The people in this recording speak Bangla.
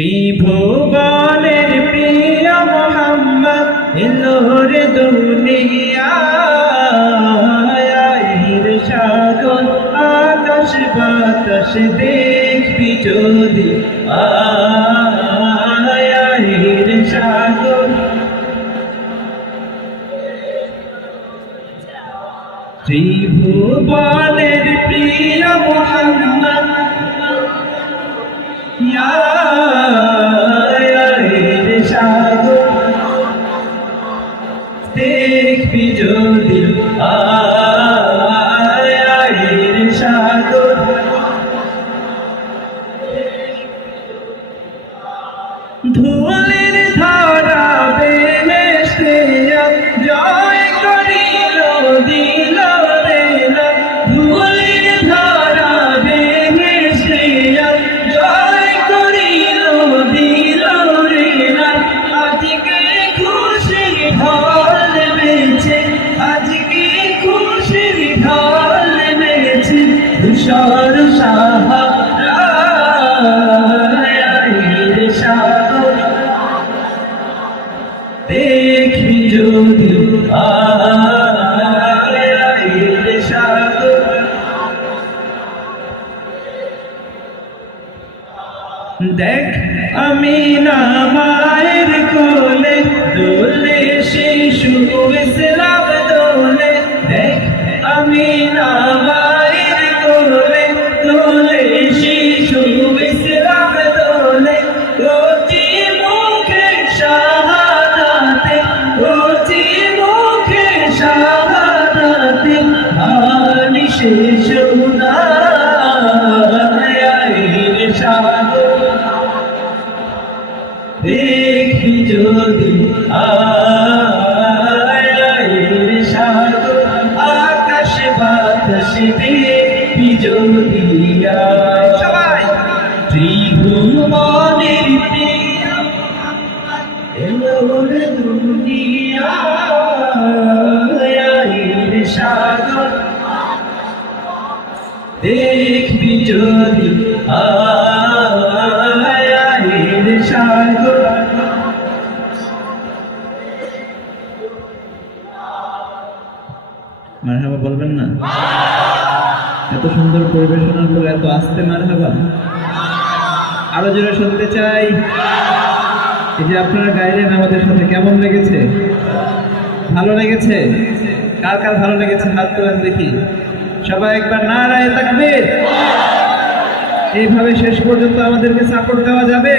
ত্রিভুবনের প্রিয় মোহাম্মদ এলো রে দুনিয়ায় সাগর আকাশ বাতাস দেখবি যদি আয়ের সাগর ত্রিভুবনের প্রিয় মোহাম্মদ সাগর দেখবি যদি আয়ের সাগর ধুলির ধারা বেহেশতে জয় করিল দিল রে ধুলির ধারা বেহেশতে জয় করিল দিল রে আজকে খুশির ঢল নেমেছে আজকে খুশির ঢল নেমেছে ধূসর সাহারা দেখবি যদি আয়ের সাগর দেখ আমিনা মায়ের কোলে দোলে শিশু ইসলাম দোলে দেখ আমিনা মায়ের কোলে দোলে শিশু ইসলাম দোলে রোজি মুখে শাহাদাতে রোজি মুখে শাহাদাতে হানি শেষ আয়ের সাগর দেখবি যদি আয়ের সাগর আকাশ বাতাস দেখবি যদি সবাই ত্রিভুবনের প্রিয় এলো রে দুনিয়ায় সাগর দেখবি যদি আয়ের সাগর মারহাবা বলবেন না? এত সুন্দর পরিবেশনার পর এত আস্তে মারহাবা আরো জোরে শুনতে চাই। এই যে আপনারা গাইলেন আমাদের সাথে, কেমন লেগেছে? ভালো লেগেছে? কার কার ভালো লেগেছে হাত তোলেন দেখি। সবাই একবার নারায়ে তাকবীর। এইভাবে শেষ পর্যন্ত আমাদেরকে সাপোর্ট দেওয়া যাবে?